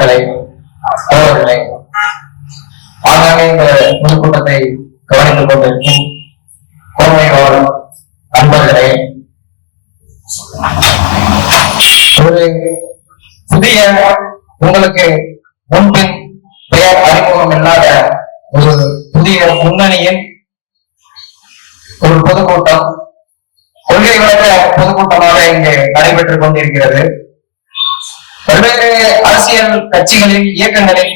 மக்களை தோழர்களே ஆங்காங்கே இந்த பொதுக்கூட்டத்தை கவனித்துக் கொண்டிருக்கும் கோவை நண்பர்களே ஒரு புதிய உங்களுக்கு முன்பின் பெயர் அறிமுகம் இல்லாத ஒரு புதிய முன்னணியின் ஒரு பொதுக்கூட்டம் கொள்கை விளக்க பொதுக்கூட்டமாக இங்கே நடைபெற்றுக் கொண்டிருக்கிறது. பல்வேறு அரசியல் கட்சிகளின் இயக்கங்களின்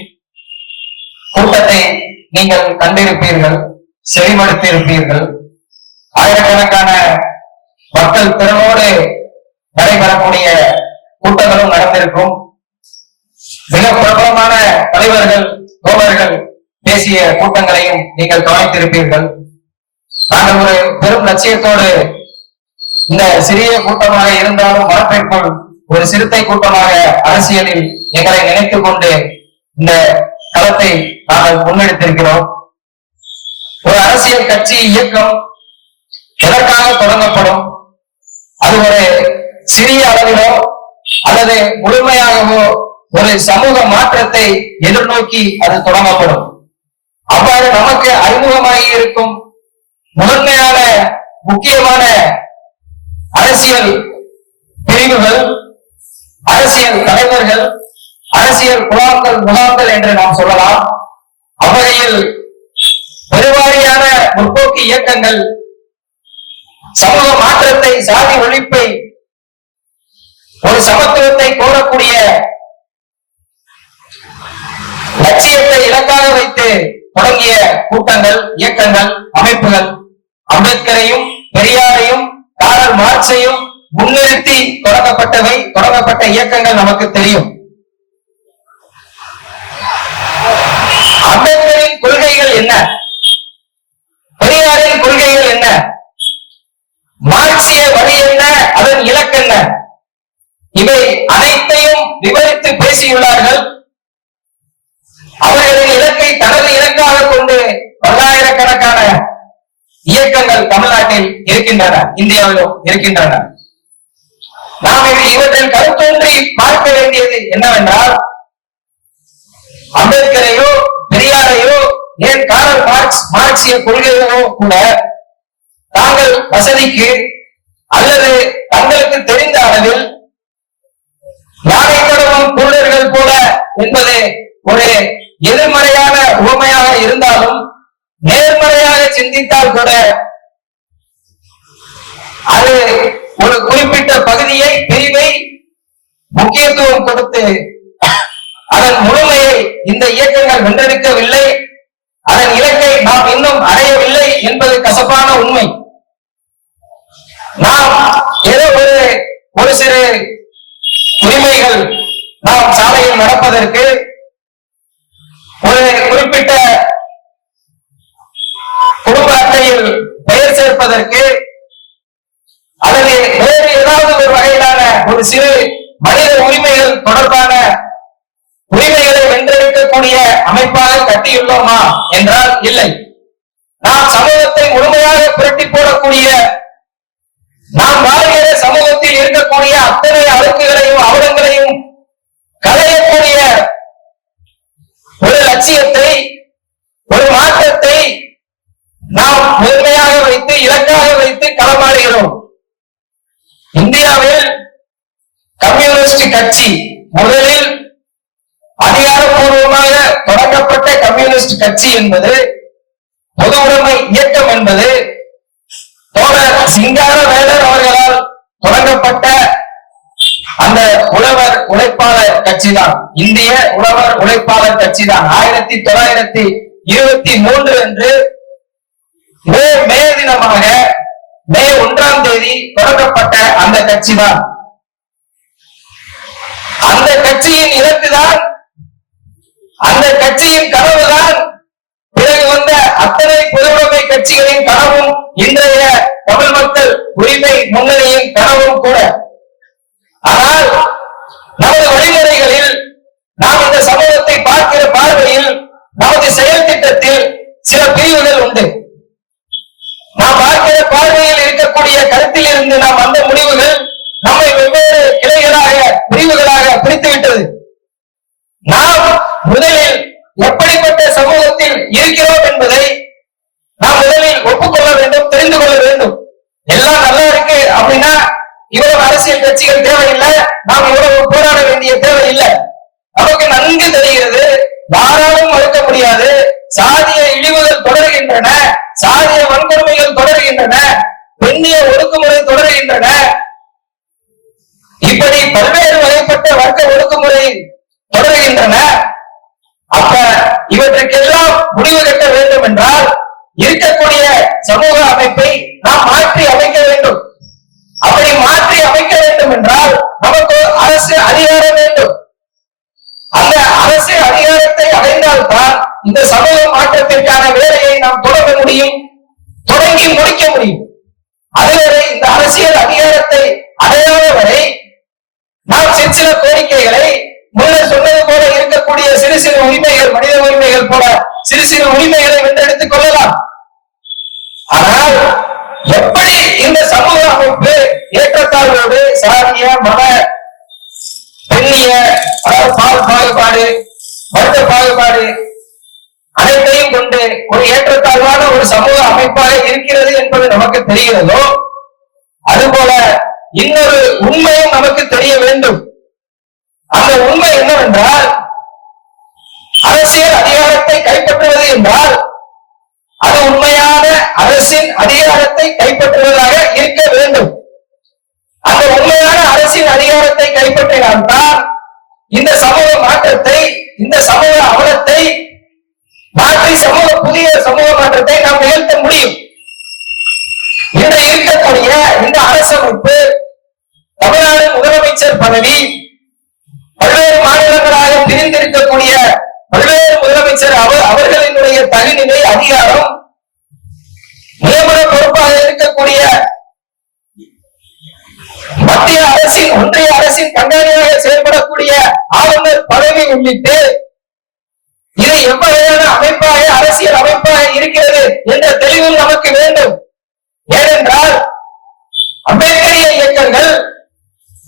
கூட்டத்தை நீங்கள் கண்டிருப்பீர்கள் செவிமடுத்திருப்பீர்கள். ஆயிரக்கணக்கான மக்கள் திறனோடு நடைபெறக்கூடிய கூட்டங்களும் நடந்திருக்கும். மிக பிரபலமான தலைவர்கள் தோழர்கள் பேசிய கூட்டங்களையும் நீங்கள் கவனித்திருப்பீர்கள். நாங்கள் ஒரு பெரும் லட்சியத்தோடு இந்த சிறிய கூட்டமாக இருந்தாலும் மரப்பிற்குள் ஒரு சிறுத்தை கூட்டமாக அரசியலில் எங்களை நினைத்துக் கொண்டு இந்த களத்தை நாங்கள் முன்னெடுத்திருக்கிறோம். ஒரு அரசியல் கட்சி இயக்கம் எதற்காக தொடங்கப்படும்? அது ஒரு சிறிய அளவிலோ அல்லது முழுமையாகவோ ஒரு சமூக மாற்றத்தை எதிர்நோக்கி அது தொடங்கப்படும். அவ்வாறு நமக்கு அறிமுகமாகி இருக்கும் முதன்மையான முக்கியமான அரசியல் பிரிவுகள் தலைவர்கள் அரசியல் குழாக்கள் முகாக்கள் என்று நாம் சொல்லலாம். அவ்வகையில் பெருவாரியான முற்போக்கு இயக்கங்கள் சமூக மாற்றத்தை சாதி ஒழிப்பை ஒரு சமத்துவத்தை கோரக்கூடிய லட்சியத்தை இலக்காக வைத்து தொடங்கிய கூட்டங்கள் இயக்கங்கள் அமைப்புகள். அம்பேத்கரையும் பெரியாரையும் காரல் மார்க்சையும் முன்னிறுத்தி தொடங்கப்பட்டவை தொடங்கப்பட்ட இயக்கங்கள் நமக்கு தெரியும். அம்பேத்கரின் கொள்கைகள் என்ன? பெரியாரின் கொள்கைகள் என்ன? மார்க்சிய வழி என்ன? அதன் இலக்கென்ன இவை அனைத்தையும் விவரித்து பேசியுள்ளார்கள். அவர்களின் இலக்கை தனது இலக்காக கொண்டு பல்லாயிரக்கணக்கான இயக்கங்கள் தமிழ்நாட்டில் இருக்கின்றன இந்தியாவிலும் இருக்கின்றன. நாம் இவை இவற்றில் கருத்தொன்றி பார்க்க வேண்டியது என்னவென்றால் அம்பேத்கரையோ பெரியாரையோ ஏன் காரல் மார்க்ஸ் மார்க்சிய கொள்கைகளோ கூட தாங்கள் வசதிக்கு அல்லது தங்களுக்கு தெரிந்த அளவில் யானை கடவும் குருடர்கள் போல என்பது ஒரு எதிர்மறையான உவமையாக இருந்தாலும் நேர்மறையாக சிந்தித்தால் கூட அது ஒரு குறிப்பிட்ட பகுதியை பிரிவை முக்கியத்துவம் கொடுத்து அதன் முழுமையை இந்த இயக்கங்கள் வென்றெடுக்கவில்லை. அதன் இலக்கை நாம் இன்னும் அடையவில்லை என்பது கசப்பான உண்மை. நாம் ஏதோ ஒரு ஒரு சிறு உரிமைகள் நாம் சாலையில் நடப்பதற்கு ஒரு குறிப்பிட்ட குடும்ப அட்டையில் பெயர் சேர்ப்பதற்கு அல்லது வேறு ஏதாவது ஒரு வகையிலான ஒரு சிறு மனித உரிமைகள் தொடர்பான உரிமைகளை வென்றெடுக்கக்கூடிய அமைப்பாக கட்டியுள்ளோமா என்றால் இல்லை. நாம் சமூகத்தை முழுமையாக புரட்டி போடக்கூடிய நாம் வாழ்கிற சமூகத்தில் இருக்கக்கூடிய அத்தனை அழுக்குகளையும் அவலங்களையும் களையக்கூடிய ஒரு லட்சியத்தை ஒரு மாற்றத்தை நாம் முதன்மையாக வைத்து இலக்காக வைத்து களமாடுகிறோம். இந்தியாவில் கம்யூனிஸ்ட் கட்சி முதலில் அதிகாரப்பூர்வமாக தொடங்கப்பட்ட கம்யூனிஸ்ட் கட்சி என்பது பொது உடைமை இயக்கம் என்பது தோழர் சிங்கார வேடர் அவர்களால் தொடங்கப்பட்ட அந்த உழவர் உழைப்பாளர் கட்சி தான் இந்திய உழவர் உழைப்பாளர் கட்சி தான் ஆயிரத்தி தொள்ளாயிரத்தி இருபத்தி மூன்று அன்று மே மே தினமாக மே ஒன்றாம் தேதி தொடங்கப்பட்ட அந்த கட்சி தான் அந்த கட்சியின் இலக்குதான். அந்த கட்சியின் கனவுதான். பிறகு வந்த அத்தனை பொதுவுடைமை கட்சிகளின் கனவும் இன்றைய தமிழ் மக்கள் உரிமை முன்னணியின் கனவும் கூட. ஆனால் நமது வழிமுறைகளில் நாம் இந்த சமூகத்தை பார்க்கிற பார்வையில் நமது செயல் திட்டத்தில் சில பிரிவுகள் உண்டு. நாம் பார்க்கிற பார்வையில் இருக்கக்கூடிய கருத்தில் இருந்து நாம் வந்த முடிவுகள் நம்மை வெவ்வேறு கிளைகளாக பிரிவுகளாக பிரித்து விட்டது நாம் முதலில் எப்படிப்பட்ட சமூகத்தில் இருக்கிறோம் என்பதை நாம் முதலில் ஒப்புக்கொள்ள வேண்டும் தெரிந்து கொள்ள வேண்டும். எல்லாம் நல்லா இருக்கு அப்படின்னா இவ்வளவு அரசியல் கட்சிகள் தேவையில்லை நாம் இவ்வளவு போராட வேண்டிய தேவையில்லை. நமக்கு நன்கு தெரிகிறது யாராலும் மறுக்க முடியாது. சாதிய இழிவுகள் தொடர்கின்றன சாதிய வன்கொடுமைகள் தொடர்கின்றன பெண்ணிய ஒடுக்குமுறை தொடர்கின்றன. இப்படி பல்வேறு வகைப்பட்ட வர்க்க ஒடுக்குமுறை தொடர்கின்றன. அப்ப இவற்றுக்கெல்லாம் முடிவு கட்ட வேண்டும் என்றால் இருக்கக்கூடிய சமூக அமைப்பை நாம் மாற்றி அமைக்க வேண்டும். அப்படி மாற்றி அமைக்க வேண்டும் என்றால் நமக்கு அரசு அதிகாரம் வேண்டும். அந்த அரசு அதிகாரத்தை அடைந்தால்தான் இந்த சமூக மாற்றத்திற்கான வேலையை நாம் தொடங்க முடியும் தொடங்கி முடிக்க முடியும். அதுவரை இந்த அரசியல் அதிகாரத்தை அடையாத வரை சிற்சில சில கோரிக்கைகளை முன்னர் சொன்னது போல இருக்கக்கூடிய சிறு சிறு உரிமைகள் மனித உரிமைகள் போல சிறு சிறு உரிமைகளை வென்றெடுத்துக் கொள்ளலாம். ஆனால் எப்படி இந்த சமூக அமைப்பு ஏற்றத்தாழ்வோடு சாதிய மத பெண்ணிய அதாவது பால் பாகுபாடு மருத்துவ பாகுபாடு அனைத்தையும் கொண்டு ஒரு ஏற்றத்தாழ்வான ஒரு சமூக அமைப்பாக இருக்கிறது என்பது நமக்கு தெரிகிறதோ அதுபோல இன்னொரு உண்மையும் நமக்கு தெரிய வேண்டும். அந்த உண்மை என்னவென்றால் அரசியல் அதிகாரத்தை கைப்பற்றுவது என்றால் அது உண்மையான அரசின் அதிகாரத்தை கைப்பற்றுவதாக இருக்க வேண்டும். அந்த உண்மையான அரசின் அதிகாரத்தை கைப்பற்றினால்தான் இந்த சமூக மாற்றத்தை இந்த சமூக அவலத்தை மாற்றி சமூக புதிய சமூக மாற்றத்தை நாம் நிகழ்த்த முடியும். இன்று இருக்கக்கூடிய இந்த அரசமைப்பு தமிழ்நாடு முதலமைச்சர் பதவி பல்வேறு மாநிலங்களாக பிரிந்திருக்கக்கூடிய பல்வேறு முதலமைச்சர் அவர் அவர்களினுடைய தகுநிலை அதிகாரம் நியமன பொறுப்பாக இருக்கக்கூடிய மத்திய அரசின் ஒன்றிய அரசின் கண்காணியாக செயல்படக்கூடிய ஆளுநர் பதவி உள்ளிட்டு இது எவ்வகையான அமைப்பாக அரசியல் அமைப்பாக இருக்கிறது என்ற தெளிவில் நமக்கு வேண்டும். ஏனென்றால் அம்பேத்கரிய இயக்கங்கள்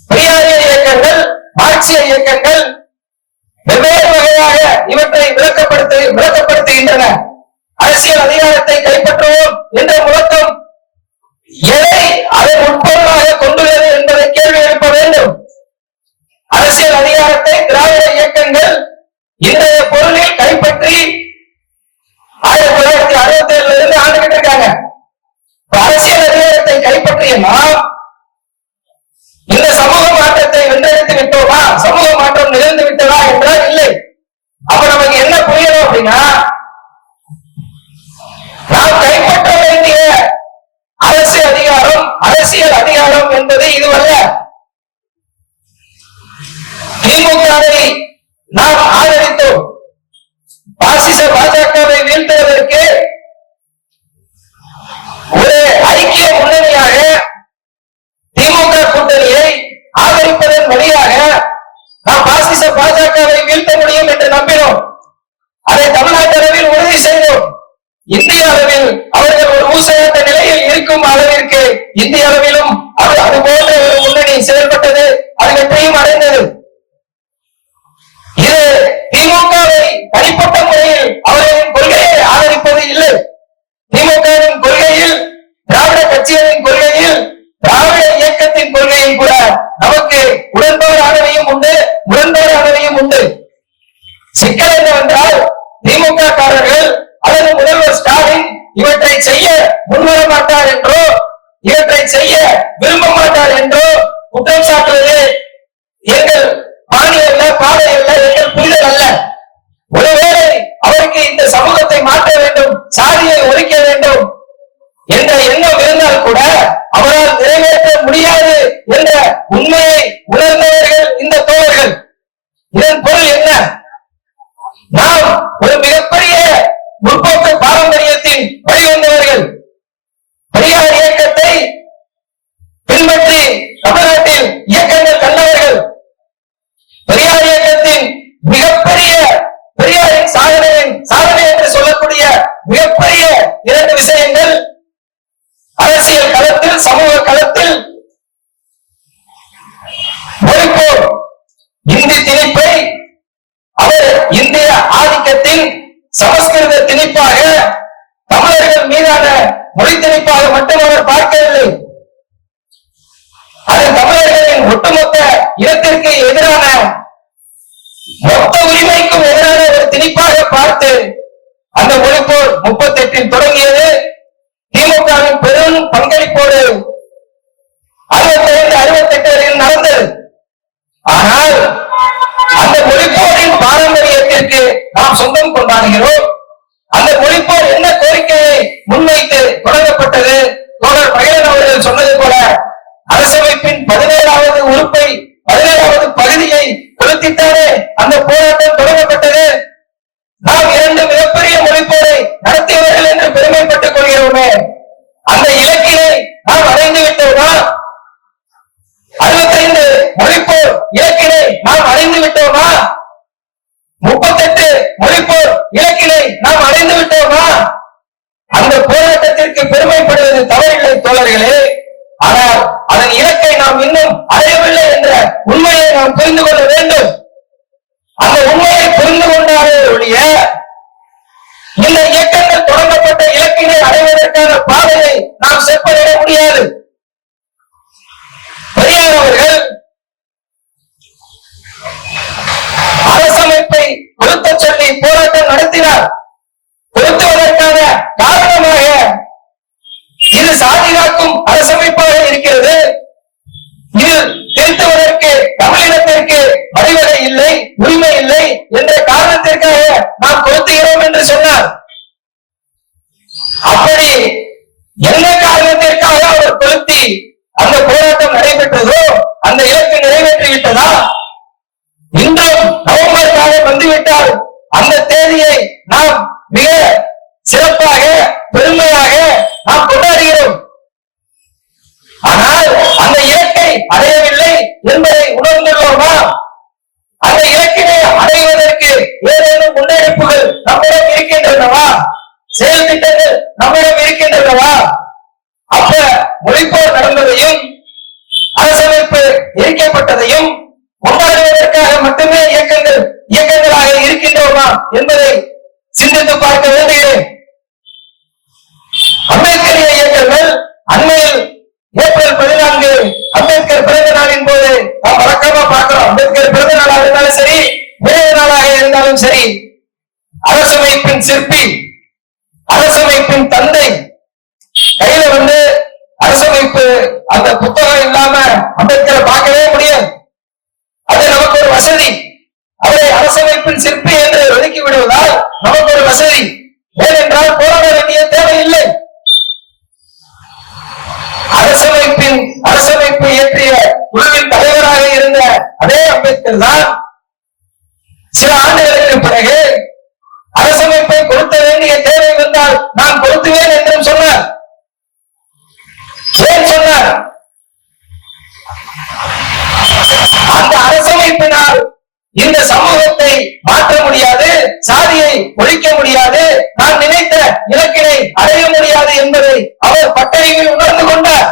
பெரியாரிய இயக்கங்கள் மார்க்சிய இயக்கங்கள் வெவ்வேறு வகையாக இவற்றை விளக்கப்படுத்து விளக்கப்படுத்துகின்றன. அரசியல் அதிகாரத்தை கைப்பற்றுவோம் என்ற முழக்கம் எதை அதை உட்பொருளாக கொண்டுள்ளது என்பதை கேள்வி எழுப்ப வேண்டும். அரசியல் அதிகாரத்தை திராவிட இயக்கங்கள் இன்றைய பொருளில் கைப்பற்றி ஆயிரத்தி தொள்ளாயிரத்தி அறுபத்தி ஏழுல இருந்து ஆண்டுகிட்டு இருக்காங்க. அரசியல் அதிகாரத்தை கைப்பற்றிய நாம் இந்த சமூக மாற்றத்தை வென்றெடுத்து விட்டோமா? சமூக மாற்றம் நிகழ்ந்து விட்டதா என்றால் இல்லை. அப்ப நமக்கு என்ன புரியணும் அப்படின்னா நாம் கைப்பற்ற வேண்டிய அரசு அதிகாரம் அரசியல் அதிகாரம் என்பது இதுவல்ல. திமுகவை நாம் ஆதரித்தோம். பாசிச பாஜகவை வீழ்த்துவதற்கு ஒரு ஐக்கிய முன்னணியாக திமுக கூட்டணியை ஆதரிப்பதன் வழியாக நாம் பாசிச பாஜகவை வீழ்த்த முடியும் என்று நம்பினோம். அதை தமிழ்நாட்டு அளவில் உறுதி செய்தோம். இந்திய அளவில் அவர்கள் ஒரு ஊசையாட்ட நிலையில் இருக்கும் அளவிற்கு இந்திய அளவிலும் அது அது போன்ற ஒரு முன்னணி செயல்பட அது வெற்றியும் அடைந்தது இது திமுகவை தனிப்பட்ட முறையில் அவர்களின் கொள்கையை ஆதரிப்பது இல்லை திமுகவின் கொள்கையில் திராவிட கட்சிகளின் கொள்கையில் திராவிட இயக்கத்தின் கொள்கையில் கூட நமக்கு உடன்பாடானவையும் உண்டு முரண்பாடானவையும் உண்டு சிக்கல் என்னவென்றால் திமுக காரர்கள் அல்லது முதல்வர் ஸ்டாலின் இவற்றை செய்ய முன்வர மாட்டார் என்றோ இவற்றை செய்ய விரும்ப மாட்டார் என்றோ குற்றம் சாட்டுவது எங்கள் பாணி அல்ல பாதை அல்ல எங்கள் புரிதல் அல்ல ஒருவேளை அவருக்கு இந்த சமூகத்தை மாற்ற வேண்டும் சாதியை ஒழிக்க வேண்டும் என்ற எண்ணம் இருந்தால் கூட அவரால் நிறைவேற்ற முடியாது என்ற உண்மையை உணர்ந்தவர்கள் இந்த தோழர்கள் இதன் பொருள் என்ன நாம் ஒரு மிகப்பெரிய முற்போக்கு பாரம்பரியத்தின் வழிவந்தவர்கள் பெரியார் இயக்கத்தை பின்பற்றி தமிழ்நாட்டில் இயக்கங்கள் கண்டவர்கள் பெரியார் இயக்கத்தின் மிகப்பெரிய பெரியாரின் சாதனையின் சாதனை என்று சொல்லக்கூடிய மிகப்பெரிய இரண்டு விஷயங்கள் அரசியல் களத்தில் சமூக களத்தில் ஒழிப்போர் இந்தி திணிப்பை அவ சமஸ்கிருத திணிப்பாக தமிழர்கள் மீதான மொழி திணிப்பாக மட்டும் அவர் பார்க்கவில்லை அது தமிழர்களின் ஒட்டுமொத்த இனத்திற்கு எதிரான மொத்த உரிமைக்கும் எதிரான ஒரு திணிப்பாக பார்த்து அந்த மொழிப்போர் முப்பத்தி எட்டில் தொடங்கியது திமுகவின் பெரும் பங்களிப்போடு அறுபத்தி ஐந்து அறுபத்தி எட்டு வரையில் நடந்தது ஆனால் அந்த மொழிப்போரின் பாரம்பரியத்திற்கு நாம் சொந்தம் கொண்டாடுகிறோம். அந்த மொழிப்போர் என்ன கோரிக்கையை முன்வைத்து தொடங்கப்பட்டது? தோழர் மகிழன் அவர்கள் சொன்னது போல அரசமைப்பின் பதினேழாவது உறுப்பை பதினேழாவது பகுதியை கொளுத்தித்தானே அந்த போராட்டம் தொடங்கப்பட்டது. நாம் இரண்டு மிகப்பெரிய மொழிப்போரை நடத்தியவர்கள் என்று பெருமைப்பட்டுக் கொள்கிறோமே. அந்த இலக்கினை நாம் அடைந்து விட்டோமா அறுபத்தைந்து மொழிப்போர் இலக்கினை நாம் அடைந்து விட்டோமா முப்பத்தெட்டு மொழிப்போர் இலக்கினை நாம் அடைந்து விட்டோமா அந்த போராட்டத்திற்கு பெருமைப்படுவது தவறில்லை தோழர்களே. ஆனால் அதன் இலக்கை நாம் இன்னும் அடையவில்லை என்ற உண்மையை நாம் புரிந்து கொள்ள வேண்டும். அந்த உண்மையை புரிந்து கொண்டாலே ஒழிய இந்த இயக்கங்கள் தொடங்கப்பட்ட இலக்கினை அடைவதற்கான பாதையை நாம் செப்பனிட முடியாது பெரியார் அவர்கள் அரசமைப்பை கொளுத்த சொல்லி போராட்டம் நடத்தினார் கொளுத்துவதற்கான காரணமாக இது சாதி காக்கும் அரசமைப்பாக இருக்கிறது இது திருத்துவதற்கு தமிழினத்திற்கு வழிவகை இல்லை உரிமை இல்லை என்ற காரணத்திற்காக நாம் கொளுத்துகிறோம் என்று சொன்னார். அப்படி என்ன காரணத்திற்காக அவர் கொளுத்தி அந்த போராட்டம் நடைபெற்றதோ அந்த இலக்கு நிறைவேற்றி விட்டதா இன்றும் நவம்பர் மாதம் வந்துவிட்டால் அந்த தேதியை நாம் மிக சிறப்பாக பெருமையாக நாம் கொண்டாடுகிறோம். ஆனால் அந்த இலக்கை அடைய எரிக்கப்பட்டதையும் கொண்டாடுவதற்காக மட்டுமே இயக்கங்கள் இயக்கங்களாக இருக்கின்றோமா என்பதை சிந்தித்து பார்க்க வேண்டுகிறேன். அம்பேத்கரிய இயக்கங்கள் அண்மையில் ஏப்ரல் பதினான்கு அம்பேத்கர் பிறந்த நாளின் போது நாம் வழக்கமா பார்க்கிறோம். அம்பேத்கர் பிறந்த நாளாக இருந்தாலும் சரி வேறு நாளாக இருந்தாலும் சரி அரசமைப்பின் சிற்பி அரசமைப்பின் தந்தை கையில வந்து அரசமைப்பு அந்த புத்தகம் இல்லாம அம்பேத்கரை பார்க்கவே முடியாது. அது நமக்கு ஒரு வசதி. அவரை அரசமைப்பின் சிற்பி என்று ஒதுக்கி விடுவதால் நமக்கு ஒரு வசதி. ஏனென்றால் போராட வேண்டிய தேவையில்லை. அரசமைப்பின் அரசமைப்பு இயற்றிய குழுவின் தலைவராக இருந்த அதே அம்பேத்கர் தான் சில ஆண்டுகளுக்கு பிறகு அரசமைப்பை கொடுத்த வேண்டிய தேவை வந்தால் நான் கொடுத்துவேன் என்றும் சொன்னார் ஏன் சொன்னார் அந்த அரசமைப்பினால் இந்த சமூகத்தை மாற்ற முடியாது சாதியை ஒழிக்க முடியாது நான் நினைத்த இலக்கினை அடைய முடியாது என்பதை அவர் பட்டறையில் உணர்ந்து கொண்டார்.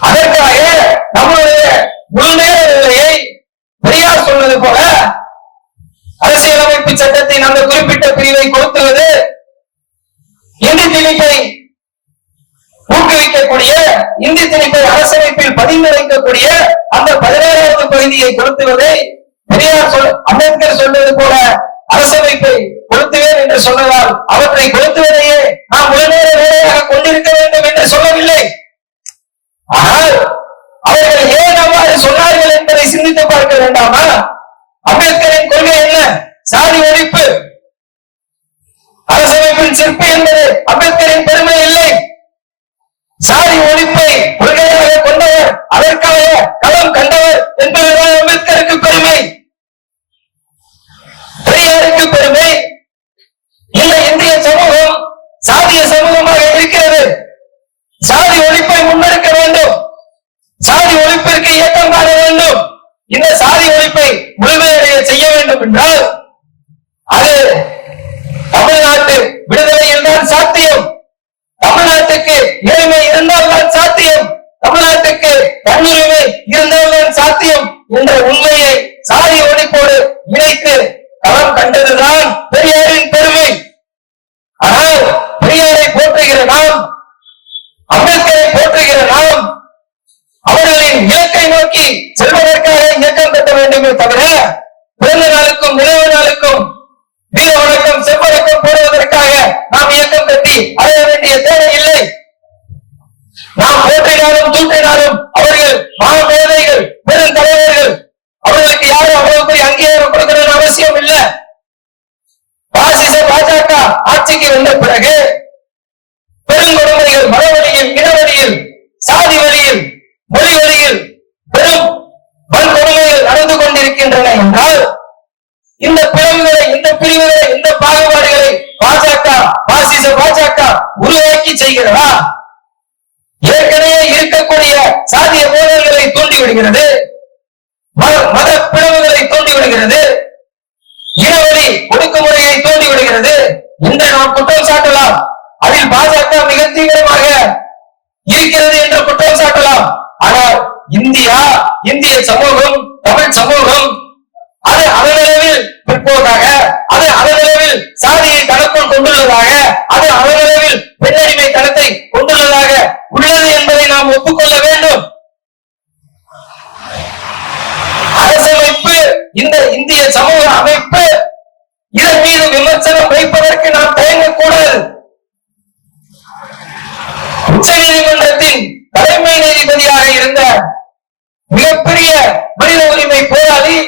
அதற்காக நம்முடைய முழுநேர நிலையை பெரியார் சொன்னது போல அரசியலமைப்பு சட்டத்தின் அந்த குறிப்பிட்ட பிரிவை கொடுத்துவது இந்தி திணிப்பை ஊக்குவிக்கக்கூடிய இந்தி திணிப்பை அரசமைப்பில் பதிந்து வைக்கக்கூடிய அந்த பதினேழாவது பகுதியை கொடுத்துவதை பெரியார் சொல் அம்பேத்கர் சொல்வது போல அரசமைப்பை கொளுத்துவேன் என்று சொன்னதால் அவற்றை கொளுத்துவதையே நாம் உடனே வேலையாக கொண்டிருக்க வேண்டும் என்று சொல்லவில்லை. ஆனால் அவர்கள் ஏன் அவ்வாறு சொன்னார்கள் என்பதை சிந்தித்து பார்க்க வேண்டாமா? அம்பேத்கரின் கொள்கை என்ன? சாதி ஒழிப்பு. அரசமைப்பின் சிற்பி என்பது அம்பேத்கரின் பெருமை சாதி ஒழிப்பை கொள்கையாக கொண்டவர் அதற்காக களம் கண்டவர் என்பதுதான் அம்பேத்கருக்கு பெருமை. பெரியாருக்கு பெருமை. இந்த இந்திய சமூகம் சாதிய சமூகமாக இருக்கிறது. சாதி ஒழிப்பை முன்னெடுக்க வேண்டும். சாதி ஒழிப்பிற்கு இயக்கம் காண வேண்டும். இந்த சாதி ஒழிப்பை முழுமையடைய செய்ய வேண்டும் என்றால் அது தமிழ்நாட்டு விடுதலையில் தான் சாத்தியம். தமிழ்நாட்டுக்கு ஏழ்மை இருந்தால் தான் சாத்தியம் தமிழ்நாட்டுக்கு தன்னுரிமை இருந்தால் தான் சாத்தியம் என்ற உண்மையை சாதி ஒழிப்போடு இணைத்து களம் கண்டதுதான் பெரியார் அம்பேத்கரை போற்றுகிற நாம் அவர்களின் இலக்கை நோக்கி செல்வதற்காக இயக்கம் கட்ட வேண்டுமே தவிர பிறந்த நாளுக்கும் நினைவு நாளுக்கும் வீர வணக்கம் செவ்வணக்கம் போடுவதற்காக நாம் இயக்கம் கட்டி அடைய வேண்டிய தேவை இல்லை நாம் போற்றினாலும் தூற்றினாலும் அவர்கள் மாமேதைகள் பெரும் தலைவர்கள் அவர்களுக்கு யாரும் அவ்வளவு பெரிய அங்கீகாரம் கொடுக்கணும்னு அவசியம் இல்லை பாசிச பாஜக ஆட்சிக்கு வந்த பிறகு பெருங்கொடுமைகள் மனவழியில் இனவழியில் சாதி வழியில் மொழி வழியில் பெரும் வன்கொடுமைகள் நடந்து கொண்டிருக்கின்றன என்றால் இந்த பிளவுகளை இந்த பிரிவுகளை இந்த பாகுபாடுகளை பாஜக பாசிச பாஜக உருவாக்கி செய்கிறதா? ஏற்கனவே இருக்கக்கூடிய சாதிய மோதல்களை தூண்டி விடுகிறது மத- பிளவுகளை தூண்டி விடுகிறது இனவழி ஒடுக்குமுறையை தூண்டி விடுகிறது என்று நாம் குற்றம் சாட்டலாம். அதில் பாஜக மிக தீவிரமாக இருக்கிறது என்று குற்றம் சாட்டலாம். ஆனால் இந்தியா இந்திய சமூகம் தமிழ் சமூகம் அது அதனளவில் பிற்போக்காக சாதியை கொண்டுள்ளதாக அது அளவளவில் பெண்ணடிமை தனத்தை கொண்டுள்ளதாக உள்ளது என்பதை நாம் ஒப்புக்கொள்ள வேண்டும். அரசமைப்பு இந்த இந்திய சமூக அமைப்பு இதன் மீது விமர்சனம் வைப்பதற்கு நாம் தயங்கக்கூடாது. உச்ச நீதிமன்ற தலைமை நீதிபதியாக இருந்த மிகப்பெரிய மனித உரிமை போராளி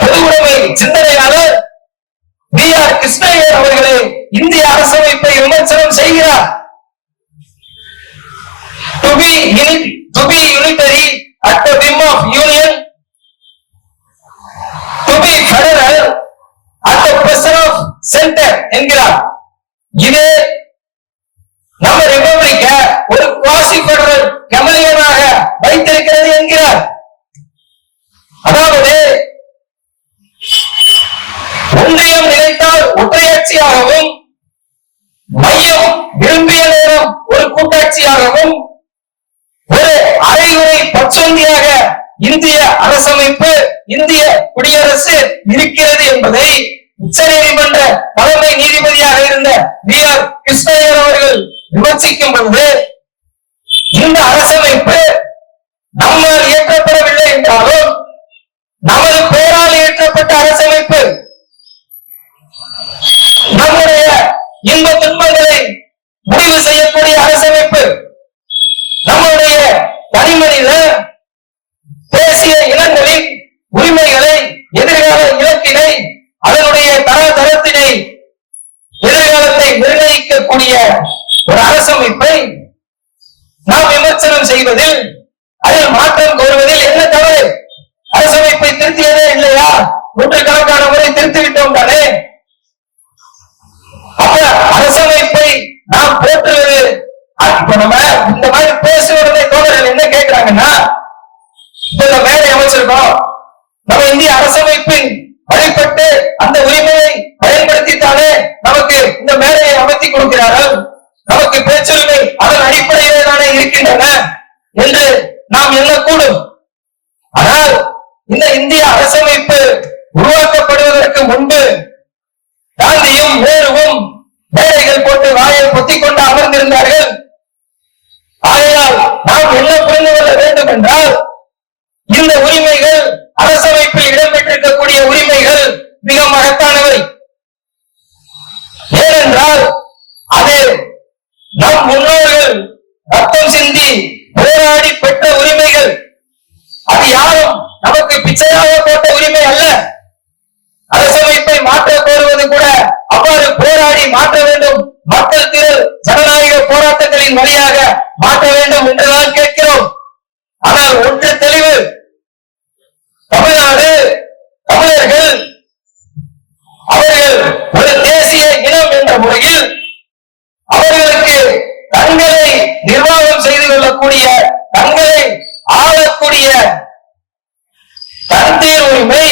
பொது உடைமை சிந்தனையாளர் பி ஆர் கிருஷ்ணய்யர் அவர்களே இந்திய அரசமைப்பை விமர்சனம் செய்கிறார் to be uni- to be unitary at the whim of union to be federal at the pressure of center என்கிறார் இது இந்திய அரசமைப்பு இந்திய குடியரசு இருக்கிறது என்பதை உச்சநீதிமன்ற தலைமை நீதிபதியாக இருந்த பி ஆர் கிருஷ்ணயர் அவர்கள் விமர்சிக்கும் பொழுது இந்த அரசமைப்பு நம்மால் இயற்றப்படவில்லை என்றாலும் நமது பெயரால் இயற்றப்பட்ட அரசமைப்பு நம்முடைய இன்ப துன்பங்களை முடிவு செய்யக்கூடிய அரசமைப்பு நம்முடைய தனிமனித உரிமைகளை எதிர்கால இலக்கினை அதனுடைய தரத்தினை எதிர்காலத்தை நிர்ணயிக்கக்கூடிய ஒரு அரசமைப்பை நாம் விமர்சனம் செய்வதில் அதில் மாற்றம் கோருவதில் என்ன தவறு? அரசமைப்பை திருத்தியதே இல்லையா? நூற்றுக்கணக்கான முறை திருத்தி விட்டோம் தானே? அப்ப அரசமைப்பை நாம் போற்றுவது இப்ப நம்ம இந்த மாதிரி பேசுவதை தோழர்கள் என்ன கேட்கிறாங்கன்னா இப்ப இந்த மேடை அமைச்சிருக்கோம். நம்ம இந்திய அரசமைப்பின் வழிபட்டு அந்த உரிமையை பயன்படுத்தித்தானே நமக்கு இந்த மேடையை அமைத்துக் கொடுக்கிறார்கள். நமக்கு பேச்சுரிமை அதன் அடிப்படையிலே தானே இருக்கின்றன. என்று நாம் எண்ணக்கூடும் ஆனால் இந்த இந்திய அரசமைப்பு உருவாக்கப்படுவதற்கு முன்பு காந்தியும் நேருவும் மேடைகள் போட்டு வாயை பொத்திக் கொண்டு அமர்ந்திருந்தார்கள் ஆகையால் நாம் என்ன புரிந்து கொள்ள வேண்டும் என்றால் இந்த உரிமைகள் அரசமைப்பில் இடம்பெற்றிருக்கக்கூடிய உரிமைகள் மிக மகத்தானவை ஏனென்றால் அது நம் முன்னோர்கள் ரத்தம் சிந்தி போராடி பெற்ற உரிமைகள் அது யாரும் நமக்கு பிச்சையாக போட்ட உரிமை அல்ல அரசமைப்பை மாற்ற கோருவது கூட அவ்வாறு போராடி மாற்ற வேண்டும். மக்கள் திரள் ஜனநாயக போராட்டங்களின் வழியாக மாற்ற வேண்டும் என்றுதான் கேட்கிறோம். ஆனால் ஒன்று தெளிவு. தமிழ்நாடு தமிழர்கள் அவர்கள் ஒரு தேசிய இனம் என்ற முறையில் அவர்களுக்கு தங்களை நிர்வாகம் செய்து கொள்ளக்கூடிய தங்களை ஆளக்கூடிய தன் உரிமை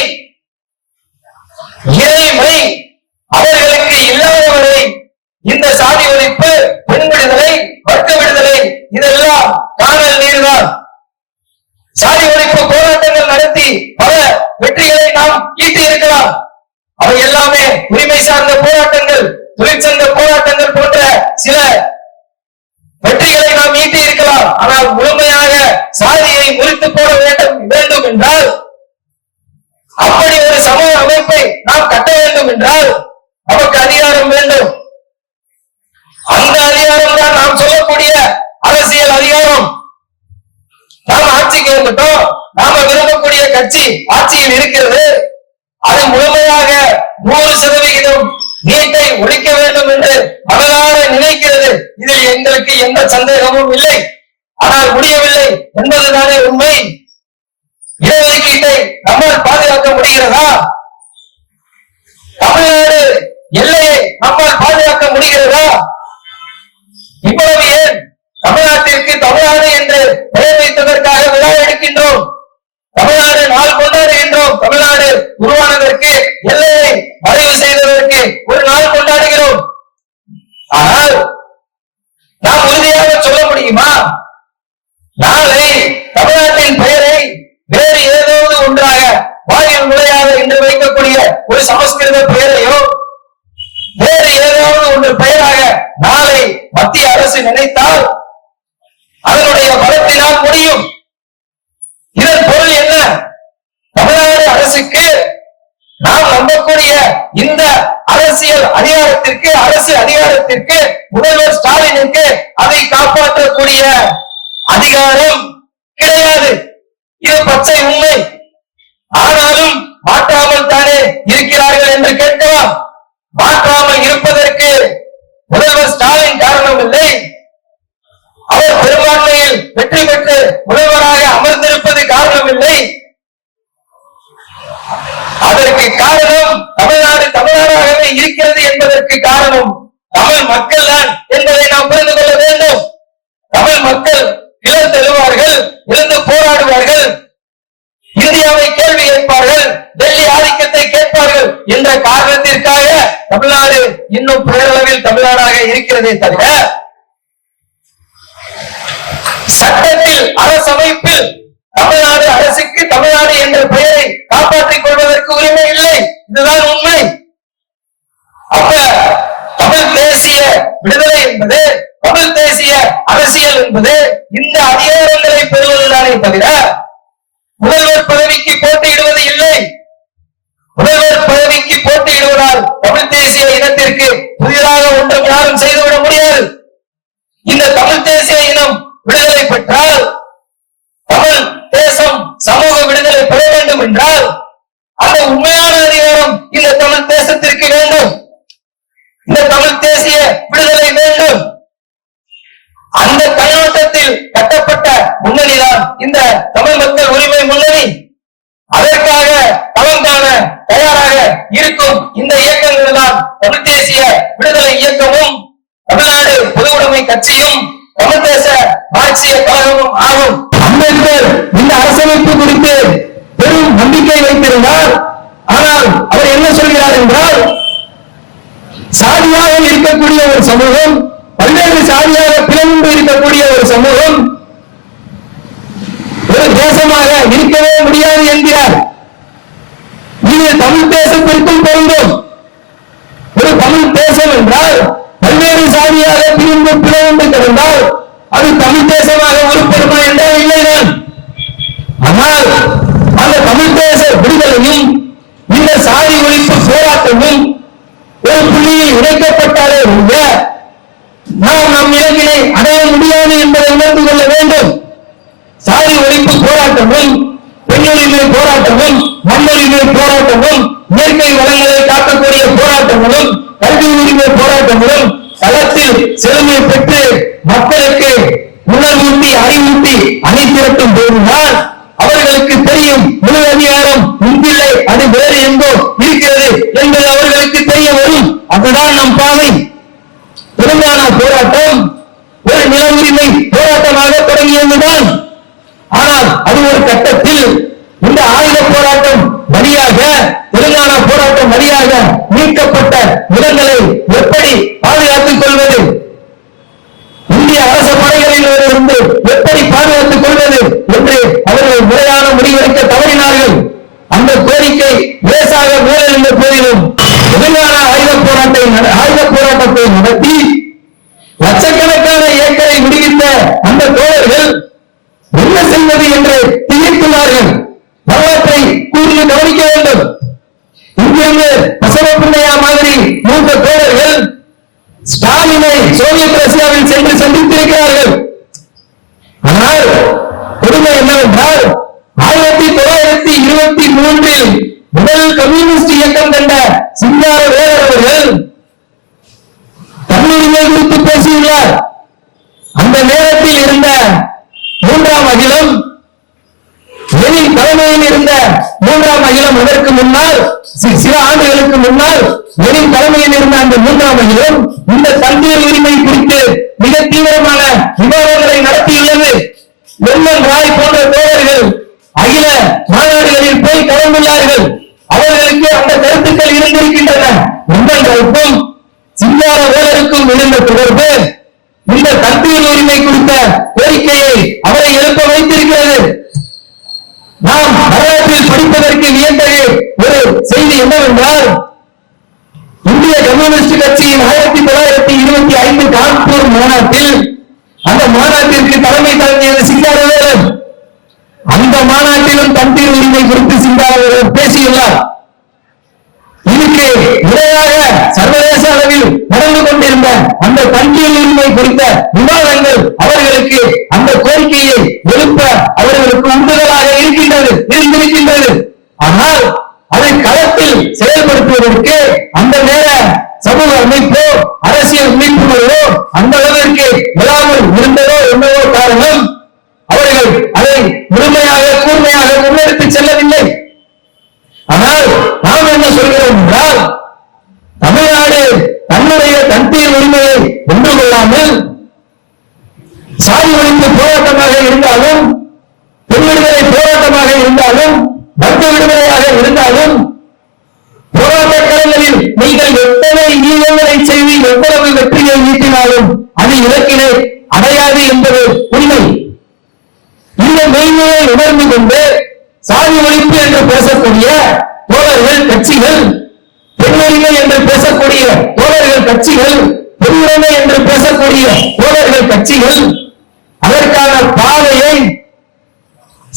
அவை எல்லாமே உரிமை சார்ந்த போராட்டங்கள் தொழிற்சங்க போராட்டங்கள் போன்ற சில வெற்றிகளை நாம் ஈட்டி இருக்கலாம். ஆனால் முழுமையாக சாதியை முறித்து போட வேண்டும் வேண்டும் என்றால் அப்படி ஒரு சமூக அமைப்பை நாம் கட்ட வேண்டும் என்றால் நமக்கு அதிகாரம் வேண்டும். அந்த அதிகாரம் தான் நாம் சொல்லக்கூடிய அரசியல் அதிகாரம். நாம் ஆட்சிக்கு வந்துட்டோம். நாம விரும்பக்கூடிய கட்சி ஆட்சியில் இருக்கிறது. அது முழுமையாக நூறு சதவிகிதம் நீட்டை ஒழிக்க வேண்டும் என்று மனதார நினைக்கிறது. இதில் எங்களுக்கு எந்த சந்தேகமும் இல்லை. ஆனால் முடியவில்லை என்பதுதானே உண்மை. இடஒதுக்கீட்டை நம்மால் பாதுகாக்க முடிகிறதா? தமிழ்நாடு எல்லையை நம்மால் பாதுகாக்க முடிகிறதா? இவ்வளவு ஏன் தமிழ்நாட்டிற்கு தமிழ்நாடு என்று பெயர் வைத்ததற்காக விழா எடுக்கின்றோம்? தமிழ்நாடு நாள் கொண்டாடுகின்றோம். தமிழ்நாடு உருவான எல்லையை வரைவு செய்ததற்கு காப்பாற்றக்கூடிய அதிகாரம் கிடையாது. இது பச்சை உண்மை. ஆனாலும் மாற்றாமல் தானே இருக்கிறார்கள் என்று கேட்கலாம். மாற்றாமல் இருப்பதற்கு முதல்வர் ஸ்டாலின் காரணம் இல்லை. அவர் பெரும்பான்மையில் வெற்றி பெற்று முதல்வராக அமர்ந்திருப்பது காரணமில்லை அதற்கு காரணம் தமிழ்நாடு தமிழ்நாடாகவே இருக்கிறது என்பதற்கு காரணம் தமிழ் மக்கள் தான் என்பதை நாம் புரிந்து கொள்ள வேண்டும். தமிழ் மக்கள் இழந்தெழுவார்கள் இழந்து போராடுவார்கள். இந்தியாவை கேள்வி கேட்பார்கள் டெல்லி ஆதிக்கத்தை கேட்பார்கள் என்ற காரணத்திற்காக தமிழ்நாடு இன்னும் பேரளவில் தமிழ்நாடாக இருக்கிறதே தவிர சட்டத்தில் அரசமைப்பில் தமிழ்நாடு அரசுக்கு தமிழ்நாடு என்ற பெயரை காப்பாற்றிக் கொள்வதற்கு உரிமை இல்லை. இதுதான் உண்மை. அப்ப தமிழ் தேசிய விடுதலை என்பது தமிழ் தேசிய அரசியல் என்பது இந்த அதிகாரங்களை பெறுவதுதானே தவிர முதல்வர் பதவிக்கு போட்டியிடுவது இல்லை. முதல்வர் பதவிக்கு போட்டியிடுவதால் தமிழ் தேசிய இனத்திற்கு புதிதாக ஒன்றும் யாரும் செய்துவிட முடியாது. இந்த தமிழ் தேசிய இனம் விடுதலை பெற்றால் தமிழ் தேசம் சமூக விடுதலை பெற வேண்டும் என்றால் அந்த உண்மையான அதிகாரம் இந்த தமிழ் தேசத்திற்கு வேண்டும் இந்த தமிழ் தேசிய விடுதலை வேண்டும் அந்த கண்ணோட்டத்தில் கட்டப்பட்ட முன்னணிதான் இந்த தமிழ் மக்கள் உரிமை முன்னணி அதற்காக களம் காண தயாராக இருக்கும் இந்த இயக்கங்கள் தான் தமிழ் தேசிய விடுதலை இயக்கமும் தமிழ்நாடு பொதுவுடைமை கட்சியும் தமிழ் தேச மார்க்சிய கழகமும் ஆகும் அம்பேத்கர் இந்த அரசமைப்பு குறித்து பெரும் நம்பிக்கை வைத்திருந்தார் ஆனால் அவர் என்ன சொல்கிறார் என்றால் சாதியாக இருக்கக்கூடிய ஒரு சமூகம் பல்வேறு சாதியாக பிளந்து இருக்கக்கூடிய ஒரு சமூகம் ஒரு தேசமாக இருக்கவே முடியாது என்கிறார். இது தமிழ் தேசத்திற்கும் பொருந்தும். ஒரு தமிழ் தேசம் என்றால் பல்வேறு சாதியாக பிரிந்து பிளந்து கிடந்தால் அது தமிழ் தேசமாக உருப்படுமா என்றால் இல்லைதான் ஆனால் அந்த தமிழ் தேச விடுதலையும் இந்த சாதி ஒழிப்பு போராட்டமும் ஒரு புள்ளியில் இணைக்கப்பட்டாலே ஒழிய நாம் நம் இலக்கினை அடைய முடியாது என்பதை உணர்ந்து கொள்ள வேண்டும். சாதி ஒழிப்பு போராட்டங்கள் பெண்ணுரிமை போராட்டங்கள் மண்ணுரிமை போராட்டங்கள் இயற்கை வளங்களை காக்கக்கூடிய போராட்டங்களும் கல்வி உரிமை போராட்டங்களும் களத்தில் செழுமை பெற்று மக்களுக்கு உணர்வூட்டி அறிவூட்டி அணிதிரட்டும் போதுதான் அவர்களுக்கு தெரியும் முழு அதிகாரம் இங்கில்லை அது வேறு எங்கோ இருக்கிறது என்பது அவர்களுக்கு தெரிய வரும். அதுதான் நம் பாதை. தெலுங்கானா போராட்டம் ஒரு நில உரிமை போராட்டமாக தொடங்கியதுதான். ஆனால் அது ஒரு கட்டத்தில் இந்த ஆயுத போராட்டம் வழியாக தெலுங்கானா போராட்டம் வழியாக மீட்கப்பட்ட நிலங்களை எப்படி பாதுகாத்துக் கொள்வது? இந்திய அரச படைகளிலிருந்து எப்படி பாதுகாத்துக் கொள்வது என்று அவர்கள் முறையான முடிவெடுக்க தவறினார்கள். அந்த கோரிக்கை லேசாக மேலிருந்த போதிலும் தெலுங்கானா ஆயுத போராட்டத்தை நட- ஆயுத போராட்டத்தை நடத்தி லட்சக்கணக்கான ஏக்கரை விடுவித்த அந்த தோழர்கள் என்ன என்ன செய்வது என்று திகைத்துள்ளார்கள் வரலாற்றை கூர்ந்து கவனிக்க வேண்டும். இங்கிருந்து பசவப்பிள்ளையா மாதிரி மூத்த தோழர்கள் ஸ்டாலினை சோவியத் ரஷ்யாவில் சென்று சந்தித்திருக்கிறார்கள். ஆனால் கொடுமை என்னவென்றால் ஆயிரத்தி தொள்ளாயிரத்தி இருபத்தி மூன்றில் முதல் கம்யூனிஸ்ட் இயக்கம் கண்ட சிங்கார வேலர் அவர்கள் தன்னுரிமை குறித்து பேசியுள்ளார். அந்த நேரத்தில் இருந்த மூன்றாம் அகிலம். எனில் தலைமையில் இருந்த மூன்றாம் அகிலம் அதற்கு முன்னால் சில ஆண்டுகளுக்கு முன்னால் எனில் தலைமையில் இருந்த அந்த மூன்றாம் அகிலம் இந்த தந்தியல் உரிமை குறித்து மிக தீவிரமான விவாதங்களை நடத்தியுள்ளது. எம்என் ராய் போன்ற தோழர்கள் அகில மாநாடுகளில் போய் கலந்துள்ளார்கள். அவர்களுக்கு அந்த கருத்துக்கள் இருந்திருக்கின்றன. எம்என் சிங்கார வேலருக்கும் இருந்த தொடர்பு. இந்த தந்தியல் உரிமை குறித்த கோரிக்கையை அவரை எழுப்ப வைத்திருக்கிறது. நாம் வரலாற்றில் படிப்பதற்கு வியந்தது ஒரு செய்தி என்னவென்றால் இந்திய கம்யூனிஸ்ட் கட்சியின் ஆயிரத்தி தொள்ளாயிரத்தி இருபத்தி ஐந்து கான்பூர் மாநாட்டில் அந்த மாநாட்டிற்கு தலைமை தாங்கியது சிங்காரவேலன் அந்த மாநாட்டிலும் தந்தி உரிமை குறித்து சிங்காரவேலன் பேசியுள்ளார். இதுக்கு இணையாக சர்வதேச அளவில் அந்த தந்தீர் குறித்த விவாதங்கள் அவர்களுக்கு அந்த கோரிக்கையை எழுப்ப அவர்களுக்கு உந்துதலாக இருக்கின்றது இருந்திருக்கின்றது. ஆனால் அதை களத்தில் செயல்படுத்துவதற்கு அந்த நேர சமூக அமைப்போ அரசியல் அமைப்புகளோ அந்த அளவு இல்லாமல் இருந்ததோ என்னவோ காரணம் அவர்கள் அதை முழுமையாக கூர்மையாக முன்னெடுத்து செல்லவில்லை ஆனால் நாம் என்ன சொல்கிறோம் என்றால் தமிழ்நாடு தன்னுடைய தன்தீர் உரிமையை வென்று கொள்ளாமல் சாதி ஒழிப்பு போராட்டமாக இருந்தாலும் பெண் விடுதலை போராட்டமாக இருந்தாலும் விடுதலையாக இருந்தாலும் போராட்ட களங்களில் நீங்கள் எத்தனை ஈழங்களை செய்து எவ்வளவு வெற்றியை ஈட்டினாலும் அது இலக்கிலே அடையாது என்பது உண்மை. இந்த மெய்மையை உணர்ந்து கொண்டு சாதி ஒழிப்பு என்று பேசக்கூடிய தோழர்கள் கட்சிகள் பெண்ணுரிமை என்று பேசக்கூடிய தோழர்கள் கட்சிகள் பெண்ணுரிமை என்று பேசக்கூடிய தோழர்கள் கட்சிகள் அதற்கான பாதையை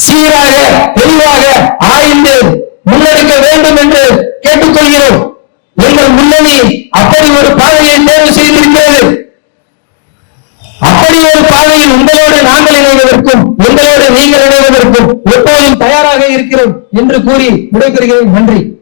சீராக தெளிவாக ஆய்ந்து முன்னெடுக்க வேண்டும் என்று கேட்டுக்கொள்கிறோம். எங்கள் முன்னணி அப்படி ஒரு பாதையை தேர்வு செய்திருக்கிறது. அப்படி ஒரு பாதையில் உங்களோடு நாங்கள் இணைவதற்கும் உங்களோடு நீங்கள் இணைவதற்கும் எப்போதும் தயாராக இருக்கிறோம் என்று கூறி விடைபெறுகிறேன். நன்றி.